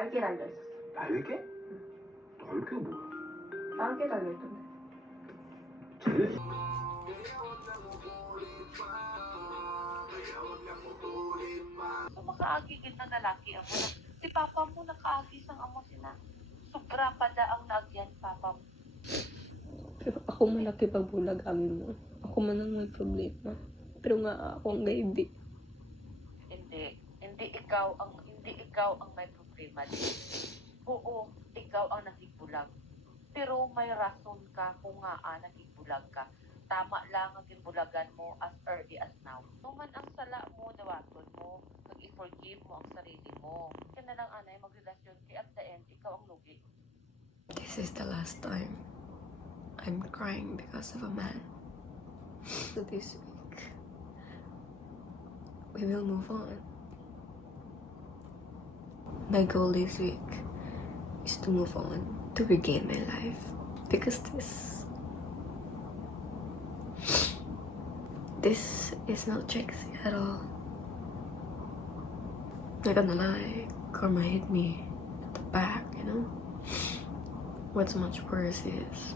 날개 달려있었어. 날개? 날개 뭐야? 날개 달려있던데. 제일 Makaagigid ng lalaki ako na si papa mo nakaagis ng amo sina. Sobra pa da ang naagyan papa mo. Pero ako man nakipagbulag amin mo. Ako man ang may problema. Pero nga ako ang gaibi. Hindi ikaw ang may problema. Oo, ikaw ang nakibulag. Pero may rason ka kung nga nakibulag ka. Tama lang ang gibulagan mo as early as now. Numan ang sala mo, dawaton mo, mag-i-forgive mo ang sarili mo. Kaya na lang anay, magrelasyon kay at the end, ikaw ang lugi. This is the last time I'm crying because of a man. So this week, we will move on. My goal this week is to move on, to regain my life. Because this is not trixie at all. Not gonna lie, karma hit me at the back, you know? What's much worse is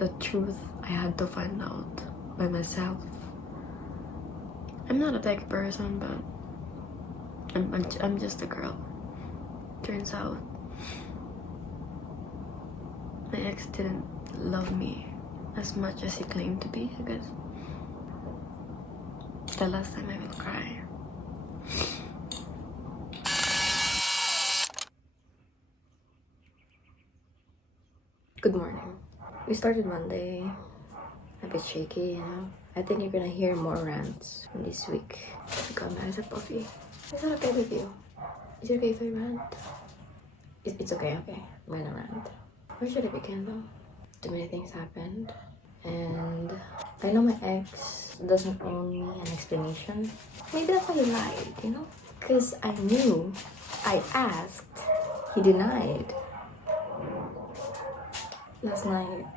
the truth I had to find out by myself. I'm not a tech person, but I'm just a girl. Turns out my ex didn't love me as much as he claimed to be, I guess. The last time I will cry. Good morning. We started Monday. A bit shaky, you know. I think you're gonna hear more rants from this week. God, man, is a puffy. Is that okay with you? Is it okay if I rant? It's okay, okay. I'm gonna rant. Where should I begin though? Too many things happened. And I know my ex doesn't owe me an explanation. Maybe that's why he lied, you know? Because I knew, I asked, he denied. Last night,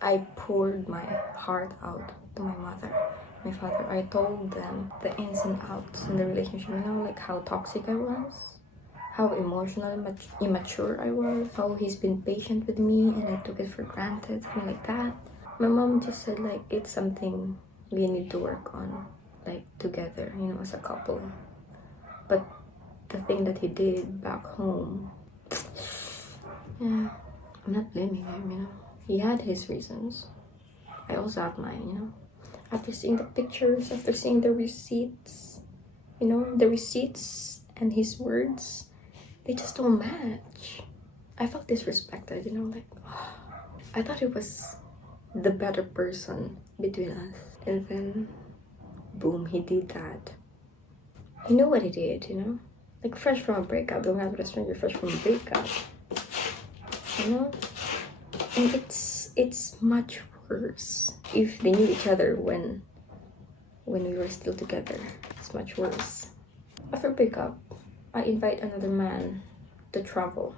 I poured my heart out to my mother, my father. I told them the ins and outs in the relationship, you know, like how toxic I was, how emotionally immature I was, how he's been patient with me and I took it for granted, something like that. My mom just said like it's something we need to work on, like together, you know, as a couple. But the thing that he did back home, yeah, I'm not blaming him, you know. He had his reasons. I also have mine, you know. After seeing the pictures, after seeing the receipts, you know, the receipts and his words, they just don't match. I felt disrespected, you know, like, I thought he was the better person between us. And then, boom, he did that. He knew what he did, you know? Like, fresh from a breakup, don't have a stranger fresh from a breakup. You know? And it's much worse if they knew each other when we were still together. It's much worse. After breakup, I invite another man to travel.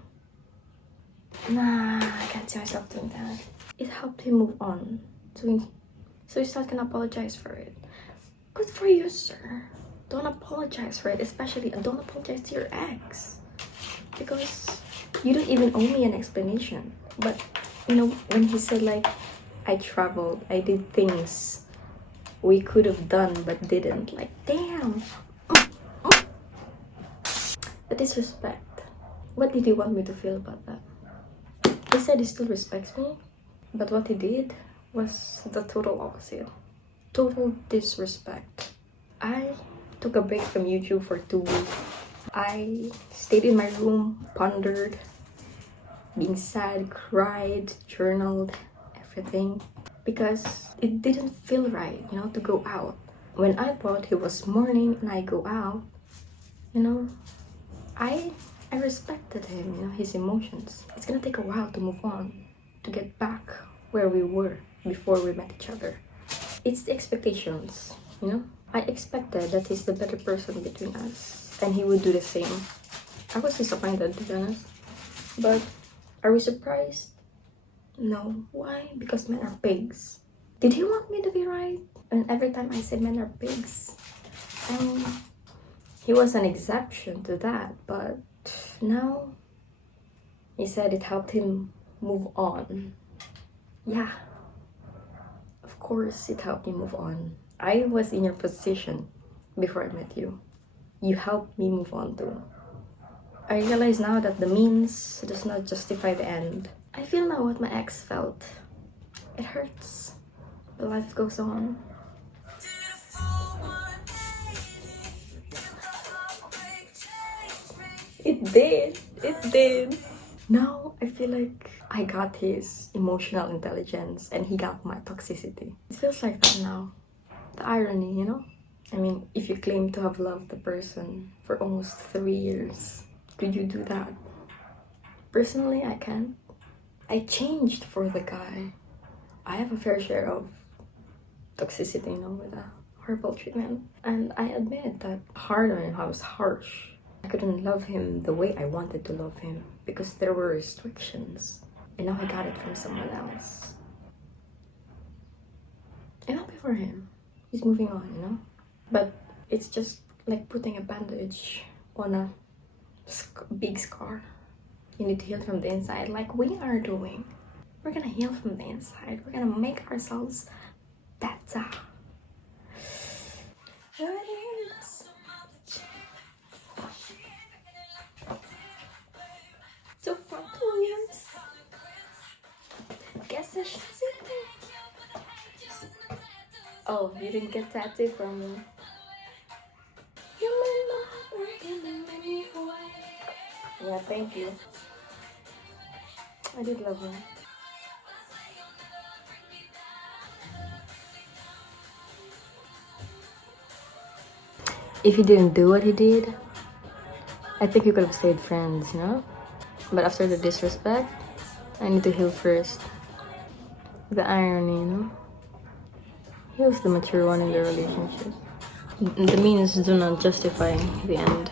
Nah, I can't see myself doing that. It helped him move on. So he's not gonna apologize for it. Good for you, sir. Don't apologize for it. Especially, don't apologize to your ex. Because you don't even owe me an explanation. But, you know, when he said like, I traveled, I did things we could have done but didn't. Like, damn. The disrespect. What did he want me to feel about that? He said he still respects me, but what he did was the total opposite. Total disrespect. I took a break from YouTube for 2 weeks. I stayed in my room, pondered, being sad, cried, journaled, everything. Because it didn't feel right, you know, to go out. When I thought he was mourning and I go out, you know, I respected him, you know, his emotions. It's gonna take a while to move on, to get back where we were before we met each other. It's the expectations, you know. I expected that he's the better person between us and he would do the same. I was disappointed, to be honest. But are we surprised? No. Why? Because men are pigs. Did he want me to be right? And every time I say men are pigs, He was an exception to that, but now he said it helped him move on. Yeah, of course it helped me move on. I was in your position before I met you. You helped me move on too. I realize now that the means does not justify the end. I feel now what my ex felt. It hurts, but life goes on. It did. It did. Now I feel like I got his emotional intelligence and he got my toxicity. It feels like that now. The irony, you know? I mean, if you claim to have loved the person for almost 3 years, could you do that? Personally, I can't. I changed for the guy. I have a fair share of toxicity, you know, with a horrible treatment. And I admit that hard on him, I was harsh. I couldn't love him the way I wanted to love him because there were restrictions. And now I got it from someone else. I'm happy for him. He's moving on, you know? But it's just like putting a bandage on a big scar. You need to heal from the inside like we are doing. We're gonna heal from the inside. We're gonna make ourselves better. So for 2 years, guess I should say that. Oh, you didn't get tattooed from me. You made my heart break and then made me away. Yeah, thank you. I did love him. If he didn't do what he did, I think we could have stayed friends, you know? But after the disrespect, I need to heal first. The irony, you know? He was the mature one in the relationship. The means do not justify the end.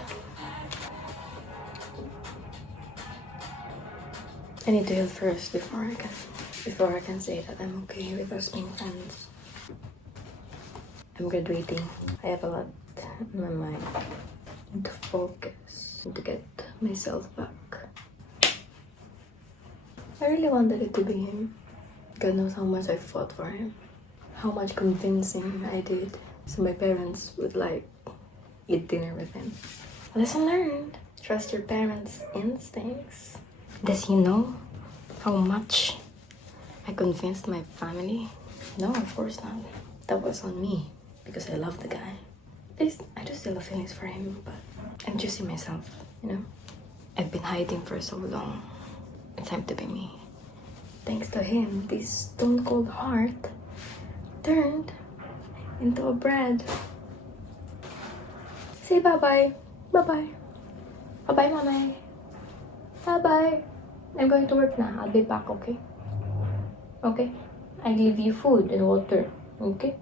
I need to heal first before I can say that I'm okay with us being friends. I'm graduating. I have a lot in my mind. I need to focus and to get myself back. I really wanted it to be him. God knows how much I fought for him. How much convincing I did so my parents would like eat dinner with him. Lesson learned. Trust your parents' instincts. Does he know how much I convinced my family? No, of course not. That was on me because I love the guy. I do still have feelings for him, but I'm choosing myself, you know? I've been hiding for so long. It's time to be me. Thanks to him, this stone cold heart turned into a bread. Say bye-bye. Bye-bye. Bye-bye, Mama. Bye-bye. I'm going to work now. I'll be back, okay? Okay? I give you food and water, okay?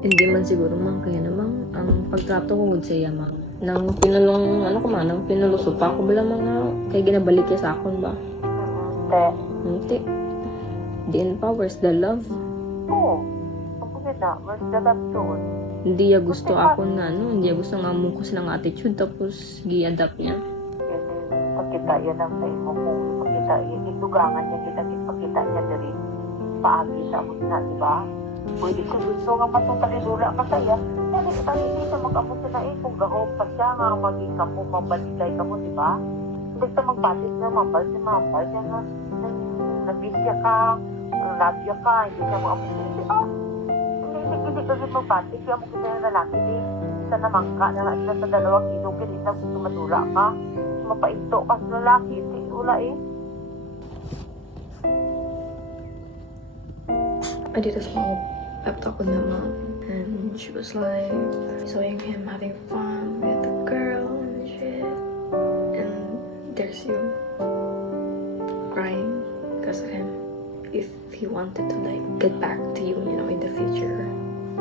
Hindi man siguro mang kaya namang ang pagtrato ko sa iya mang nang pinulong ano ko man nang pinuluso pa ako bala mga kay ginabalik niya sa akon ba? Hindi. The empowers the love. Oo. Ako na, where's the love doon? Hindi niya gusto ako na ano, hindi niya gusto nga mo ko silang attitude tapos gi-adapt niya. Yan pagkita yan ang sa imo mo. Pagkita yan, itugangan niya kita, pagkita niya diri. Paagi sa mo na, di ba? Pwede ko gusto nga matutalitura ka saya. Kaya kita hindi sa mag-amot na kung gahong pa siya nga maging kamo, mabaligay ka mo, di ba? Hindi ka magbalit na mambal si mambal siya nga nabisya ka, nabya ka, hindi siya mag-amot. Hindi ka rin magbalit, kaya mo kita yung lalaki din. Isa naman ka na isa sa dalawang ilugin, isa gusto madula ka. Mapainto ka sa lalaki, hindi wala eh. I did a small pep talk with my mom, and she was like showing him having fun with the girl and shit, and there's you crying because of him. If he wanted to like get back to you, you know, in the future,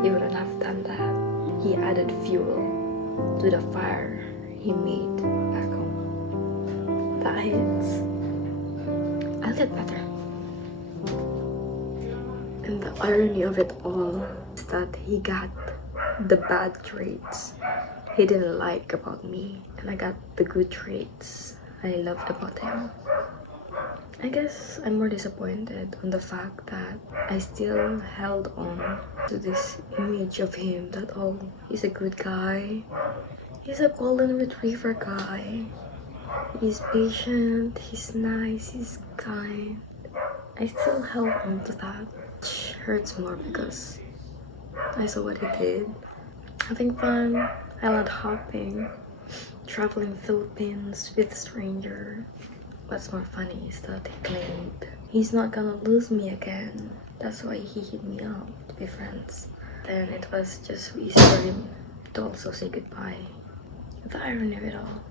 he wouldn't have done that. He added fuel to the fire he made back home. That hits. I'll get better. And the irony of it all is that he got the bad traits he didn't like about me, and I got the good traits I loved about him. I guess I'm more disappointed on the fact that I still held on to this image of him that, oh, he's a good guy, he's a golden retriever guy, he's patient, he's nice, he's kind. I still held on to that. Which hurts more because I saw what he did. Having fun, island hopping, traveling Philippines with a stranger. What's more funny is that he claimed he's not gonna lose me again. That's why he hit me up to be friends. Then it was just so easy for him to also say goodbye. The irony of it all.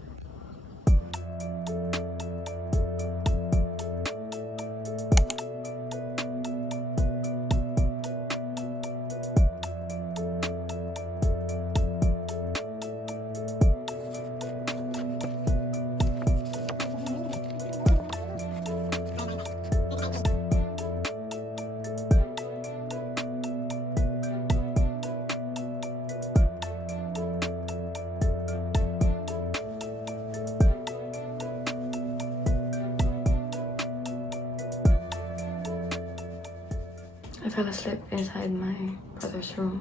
I fell asleep inside my brother's room.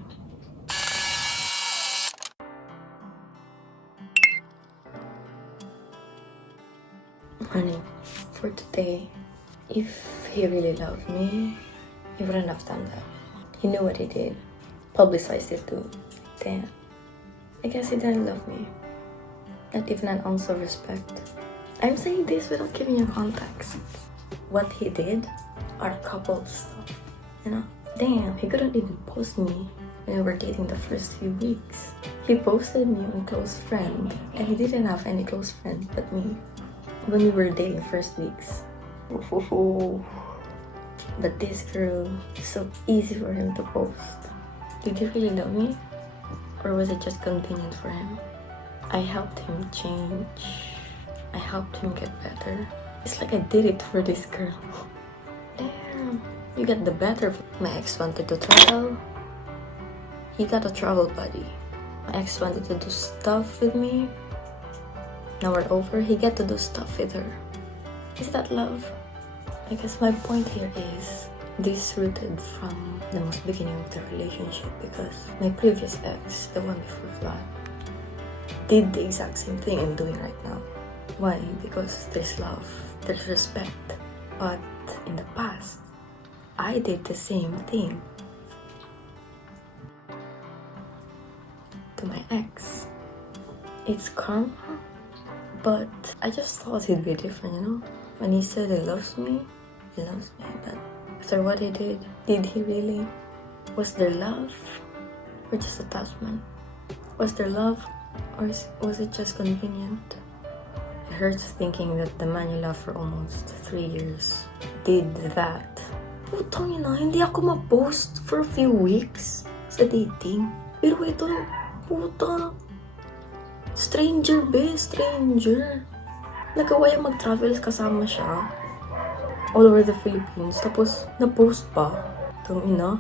Morning. For today, if he really loved me, he wouldn't have done that. He knew what he did. Publicized it too. Damn. I guess he didn't love me. Not even an ounce of respect. I'm saying this without giving you context. What he did are couple stuff. You know? Damn, he couldn't even post me when we were dating the first few weeks. He posted me on close friend, and he didn't have any close friend but me when we were dating first weeks. But this girl, it's so easy for him to post. Did he really love me? Or was it just convenient for him? I helped him change. I helped him get better. It's like I did it for this girl. Damn. You get the better. My ex wanted to travel. He got a travel buddy. My ex wanted to do stuff with me. Now we're over. He get to do stuff with her. Is that love? I guess my point here is this rooted from the most beginning of the relationship, because my previous ex, the one before Vlad, did the exact same thing I'm doing right now. Why? Because there's love, there's respect. But in the past, I did the same thing to my ex. It's karma, but I just thought he'd be different, you know? When he said he loves me, but after what he did he really? Was there love or just attachment? Was there love or was it just convenient? It hurts thinking that the man you love for almost 3 years did that. Putang ina, hindi ako ma-post for a few weeks sa dating. Pero ito, puta, stranger be, stranger. Nagawayang mag-travel kasama siya all over the Philippines. Tapos, na-post pa. Putang ina.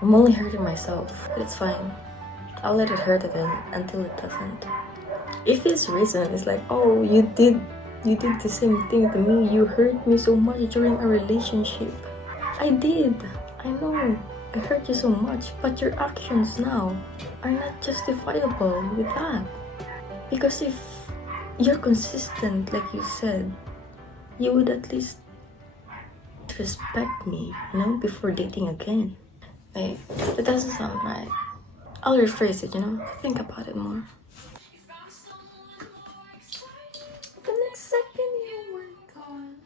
I'm only hurting myself. It's fine. I'll let it hurt again until it doesn't. If his reason is like, oh, you did the same thing to me. You hurt me so much during our relationship. I did. I know. I hurt you so much. But your actions now are not justifiable with that. Because if you're consistent, like you said, you would at least respect me, you know, before dating again. Wait, it doesn't sound right. I'll rephrase it, you know? Think about it more. The next second you were gone.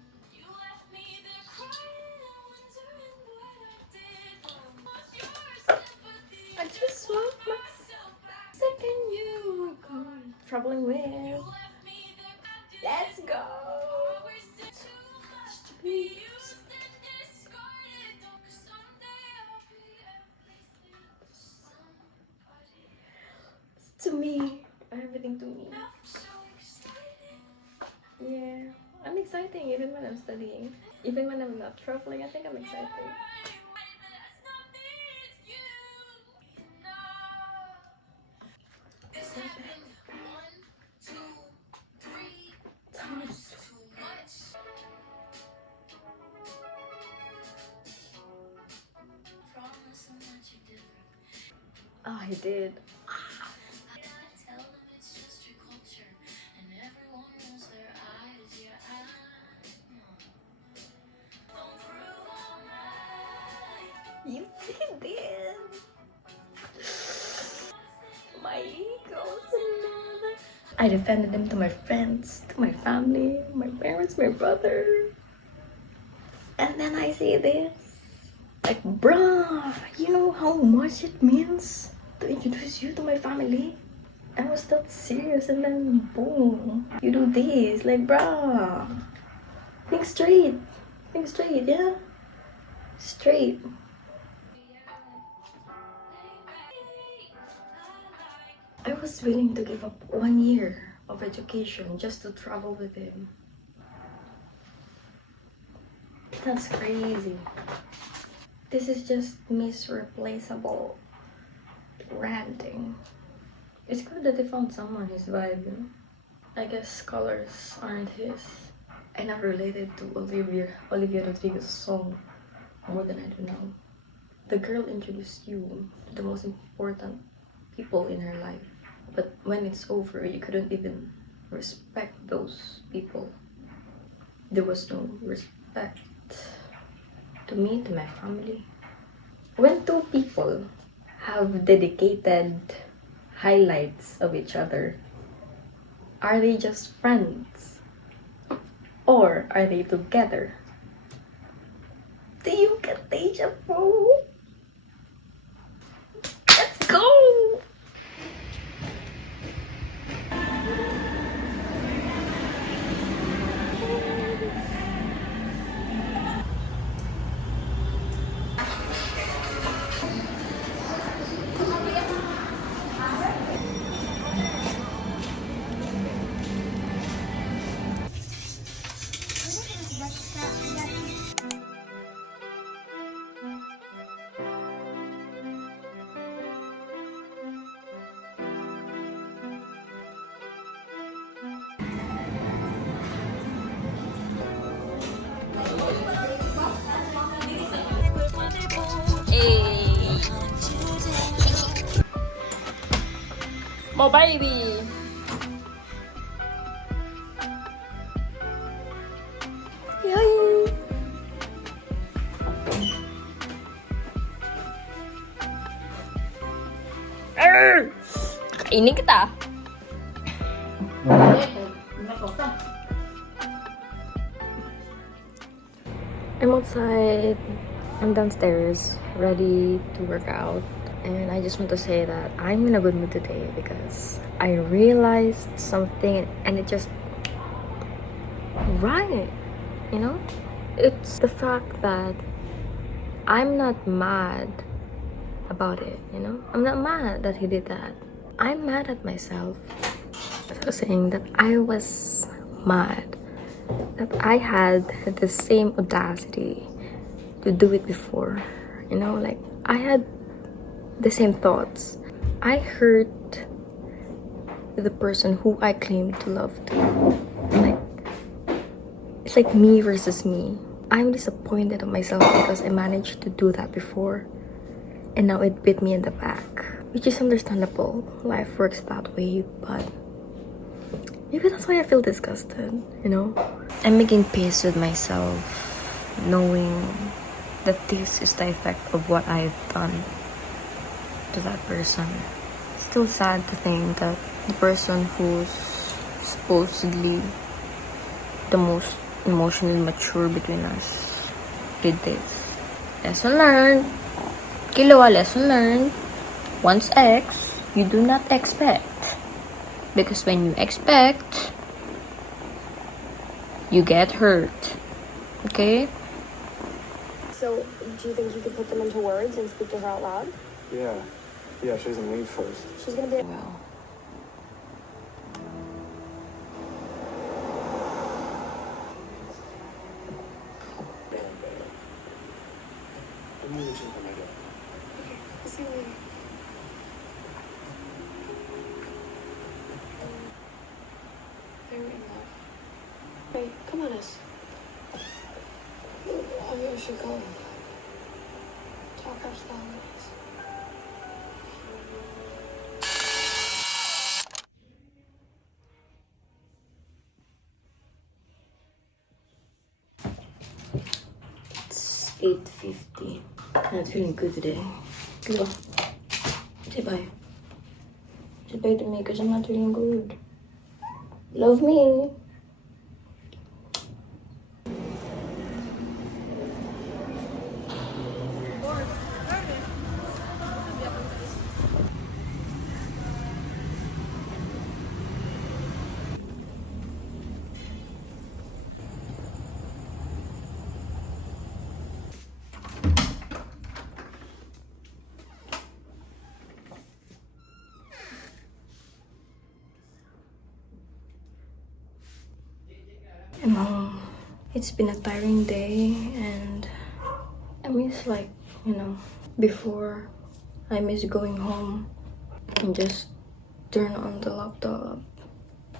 I just want myself. Second you were gone. Traveling with. Let's go. To be. To me, everything to me. Yeah, I'm exciting even when I'm studying. Even when I'm not traveling, I think I'm exciting. Oh, I did. You did. My ego's another. I defended him to my friends, to my family, my parents, my brother. And then I see this. Like, bruh, you know how much it means to introduce you to my family? I was that serious and then boom, you do this. Like, bruh. Think straight. Think straight, yeah? Straight. I was willing to give up 1 year of education just to travel with him. That's crazy. This is just misreplaceable ranting. It's good that they found someone his vibe, you know? I guess colors aren't his. I not related to Olivia Rodrigo's song more than I do now. The girl introduced you to the most important people in her life. But when it's over, you couldn't even respect those people. There was no respect to me, to my family. When two people have dedicated highlights of each other, are they just friends? Or are they together? Do you get deja vu? Let's go! Hey. More baby. Yay. Kainin kita. I'm outside. I'm downstairs, ready to work out. And I just want to say that I'm in a good mood today because I realized something and it just right, you know? It's the fact that I'm not mad about it, you know? I'm not mad that he did that. I'm mad at myself for saying that I was mad, that I had the same audacity to do it before, you know? Like, I had the same thoughts. I hurt the person who I claimed to love too. Like, it's like me versus me. I'm disappointed of myself because I managed to do that before and now it bit me in the back, which is understandable. Life works that way, but maybe that's why I feel disgusted, you know? I'm making peace with myself, knowing that this is the effect of what I've done to that person. still sad to think that the person who's supposedly the most emotionally mature between us did this. Lesson learned. Killua, lesson learned. Once X, you do not expect. Because when you expect, you get hurt. Okay? So, do you think you could put them into words and speak to her out loud? Yeah. Yeah, she doesn't leave first. She's gonna be. Well, I'll see you later. They're in love. Wait, come on, us. I should go. Talk our flowers. it's 8:50. I'm not feeling good today. Killua, say bye. Say bye to me because I'm not feeling good. Love me. I'm home. It's been a tiring day and I miss before I miss going home and just turn on the laptop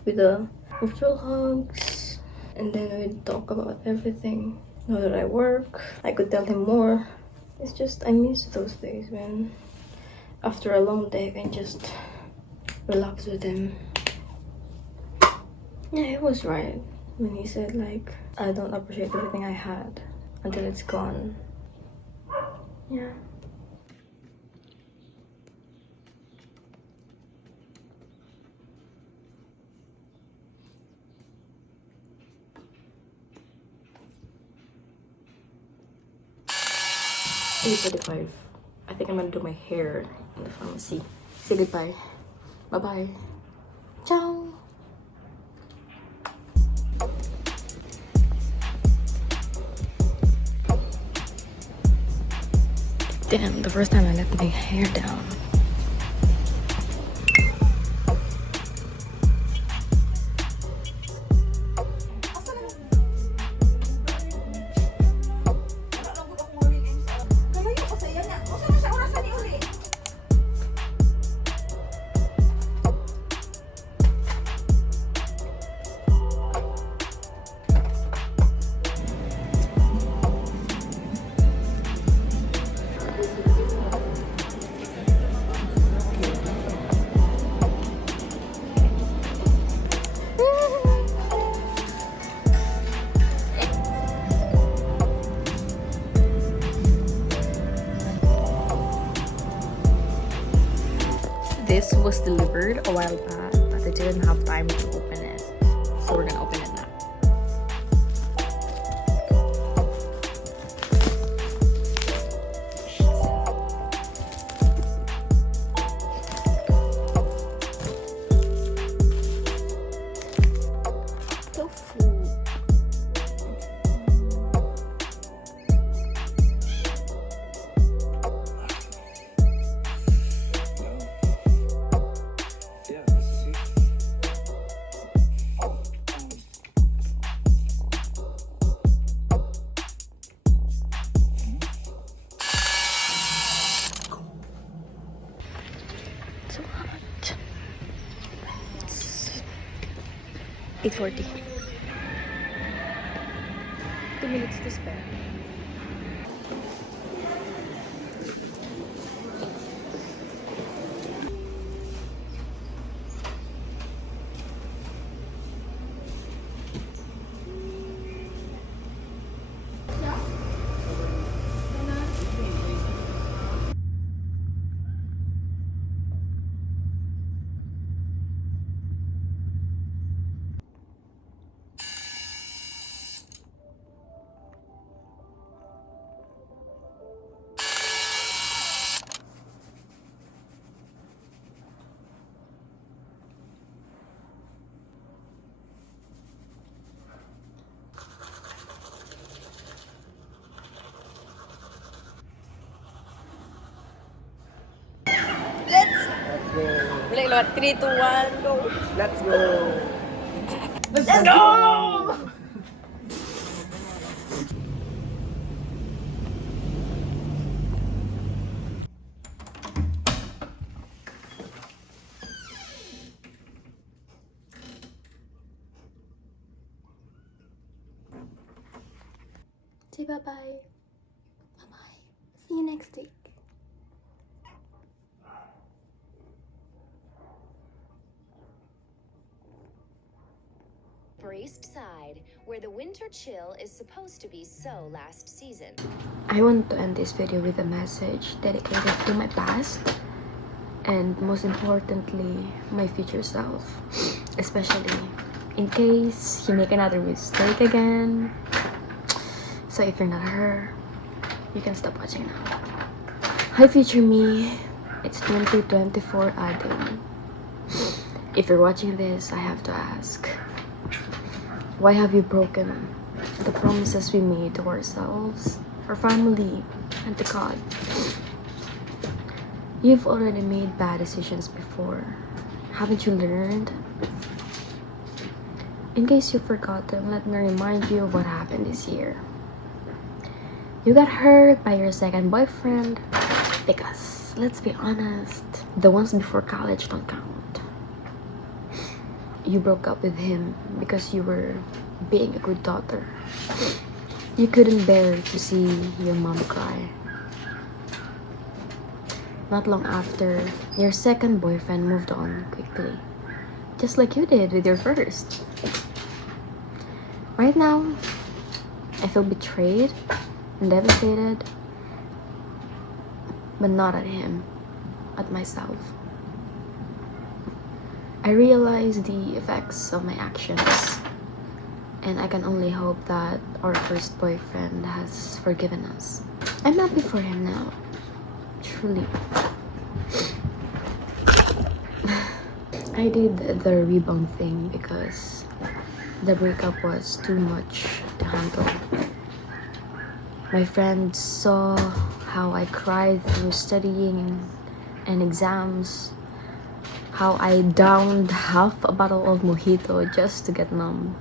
with the virtual hugs and then we'd talk about everything. Now that I work, I could tell him more. It's just I miss those days when after a long day I can just relax with him. Yeah, he was right when he said I don't appreciate everything I had until it's gone. Yeah. Eight 45. I think I'm gonna do my hair in the pharmacy. Say goodbye. Bye bye. Ciao. Damn, the first time I let my hair down. This was delivered a while back, but I didn't have time to open it. So we're gonna open it now. So hot. It's 8:40. 2 minutes to spare. What? 3, 2, 1, go. Let's go. Let's go! Say bye-bye. Bye-bye. See you next week. East Side, where the winter chill is supposed to be so last season. I want to end this video with a message dedicated to my past and most importantly, my future self. Especially in case you make another mistake again. So if you're not her, you can stop watching now. Hi future me, it's 2024 Ading. If you're watching this, I have to ask, why have you broken the promises we made to ourselves, our family, and to God? You've already made bad decisions before. Haven't you learned? In case you've forgotten, let me remind you of what happened this year. You got hurt by your second boyfriend because, let's be honest, the ones before college don't count. You broke up with him because you were being a good daughter. You couldn't bear to see your mom cry. Not long after, your second boyfriend moved on quickly, just like you did with your first. Right now, I feel betrayed and devastated, but not at him, at myself. I realize the effects of my actions, and I can only hope that our first boyfriend has forgiven us. I'm happy for him now, truly. I did the rebound thing because the breakup was too much to handle. My friends saw how I cried through studying and exams, how I downed half a bottle of mojito just to get numb.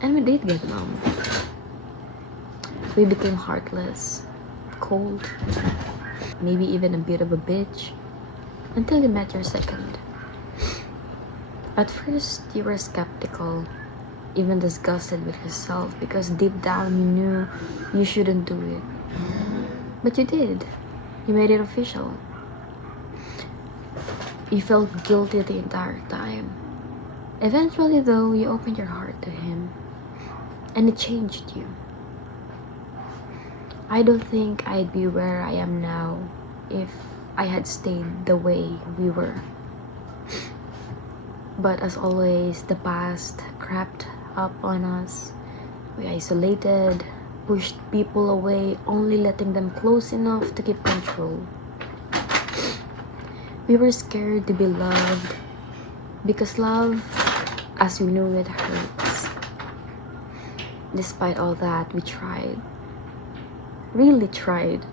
And we did get numb. We became heartless, cold, maybe even a bit of a bitch, until you met your second. At first, you were skeptical, even disgusted with yourself because deep down you knew you shouldn't do it. But you did. You made it official. You felt guilty the entire time. Eventually, though, you opened your heart to him, and it changed you. I don't think I'd be where I am now if I had stayed the way we were. But as always, the past crept up on us. We isolated, pushed people away, only letting them close enough to keep control. We were scared to be loved because love, as we knew it, hurts. Despite all that, we tried, really tried,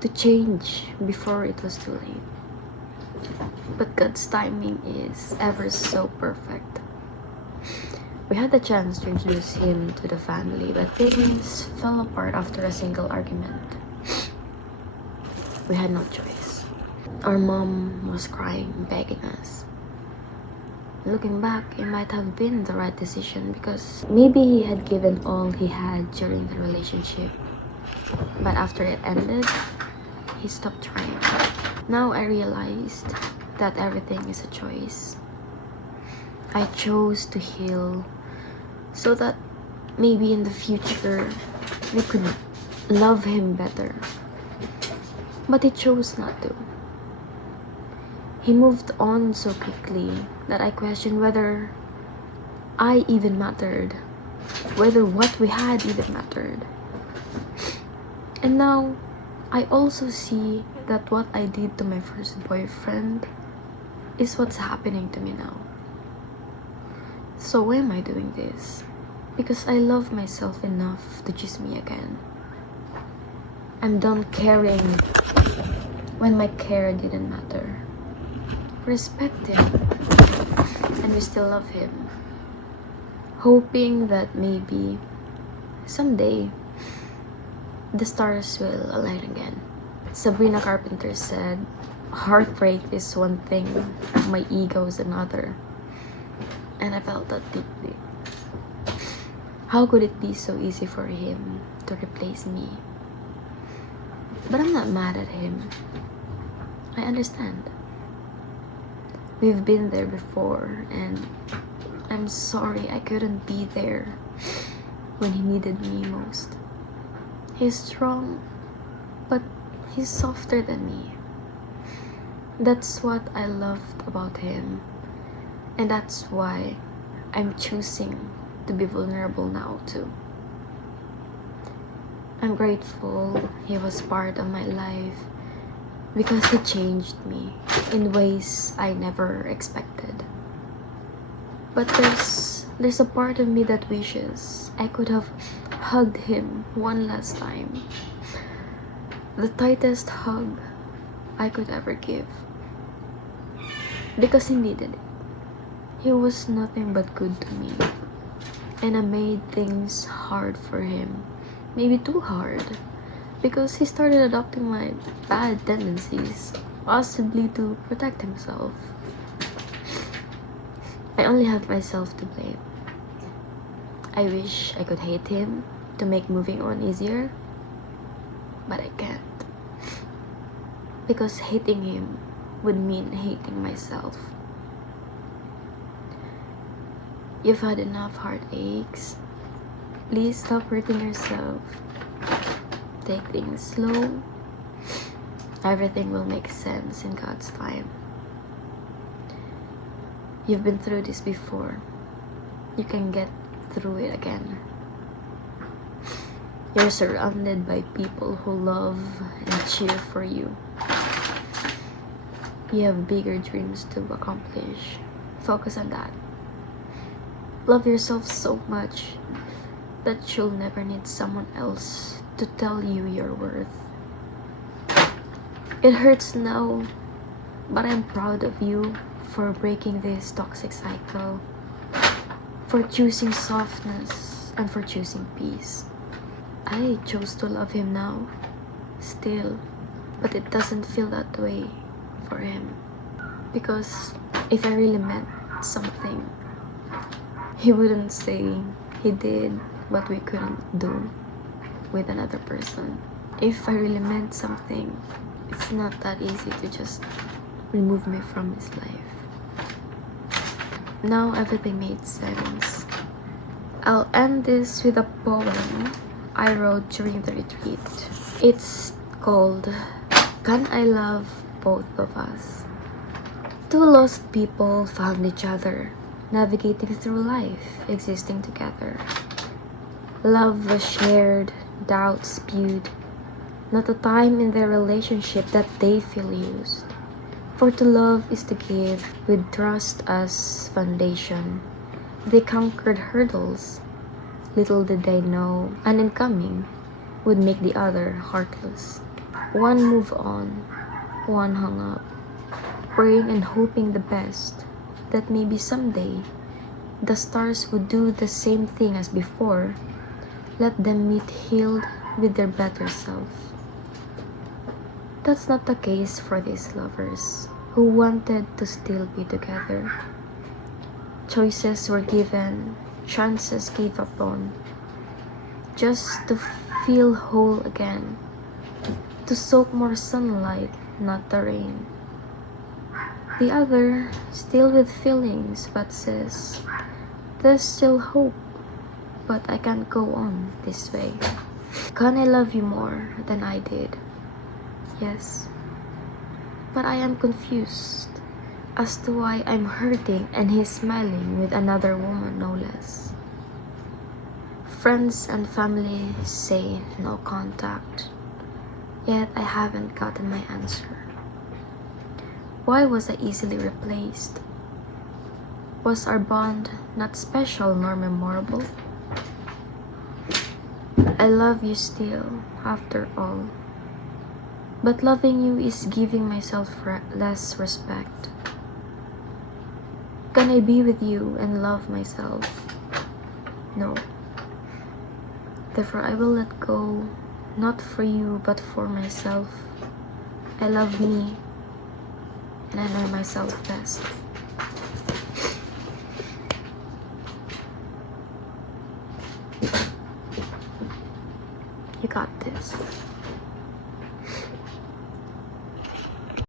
to change before it was too late. But God's timing is ever so perfect. We had the chance to introduce him to the family, but things fell apart after a single argument. We had no choice. Our mom was crying, begging us. Looking back, it might have been the right decision because maybe he had given all he had during the relationship. But after it ended, he stopped trying. Now I realized that everything is a choice. I chose to heal so that maybe in the future we could love him better. But he chose not to. He moved on so quickly that I questioned whether I even mattered, whether what we had even mattered. And now, I also see that what I did to my first boyfriend is what's happening to me now. So why am I doing this? Because I love myself enough to choose me again. I'm done caring when my care didn't matter. respect him, and we still love him, hoping that maybe someday the stars will align again. Sabrina Carpenter said, heartbreak is one thing, my ego is another. And I felt that deeply. How could it be so easy for him to replace me? But I'm not mad at him. I understand. We've been there before, and I'm sorry I couldn't be there when he needed me most. He's strong, but he's softer than me. That's what I loved about him, and that's why I'm choosing to be vulnerable now too. I'm grateful he was part of my life because he changed me in ways I never expected. But there's a part of me that wishes I could have hugged him one last time. The tightest hug I could ever give. Because he needed it. He was nothing but good to me. And I made things hard for him. Maybe too hard. Because he started adopting my bad tendencies. Possibly to protect himself. I only have myself to blame. I wish I could hate him to make moving on easier. But I can't. Because hating him would mean hating myself. You've had enough heartaches. Please stop hurting yourself. Take things slow. Everything will make sense in God's time. You've been through this before. You can get through it again. You're surrounded by people who love and cheer for you. You have bigger dreams to accomplish. Focus on that. Love yourself so much that you'll never need someone else to tell you your worth. It hurts now, but I'm proud of you for breaking this toxic cycle, for choosing softness, and for choosing peace. I chose to love him now, still, but it doesn't feel that way for him. Because if I really meant something, he wouldn't say he did what we couldn't do with another person. If I really meant something, it's not that easy to just remove me from his life. Now everything made sense. I'll end this with a poem I wrote during the retreat. It's called Can I Love Both of Us? Two lost people found each other, navigating through life, existing together. Love was shared, doubt spewed, not a time in their relationship that they feel used. For to love is to give, with trust as foundation. They conquered hurdles. Little did they know, an incoming would make the other heartless. One moved on, one hung up, praying and hoping the best, that maybe someday the stars would do the same thing as before. Let them meet healed with their better self. That's not the case for these lovers who wanted to still be together. Choices were given, chances gave up on, just to feel whole again, to soak more sunlight, not the rain. The other, still with feelings, but says, there's still hope, but I can't go on this way. Can I love you more than I did? Yes, but I am confused as to why I'm hurting and he's smiling with another woman, no less. Friends and family say no contact, yet I haven't gotten my answer. Why was I easily replaced? Was our bond not special nor memorable? I love you still, after all. But loving you is giving myself less respect. can I be with you and love myself? No. Therefore, I will let go, not for you, but for myself. I love me, and I know myself best. You got this.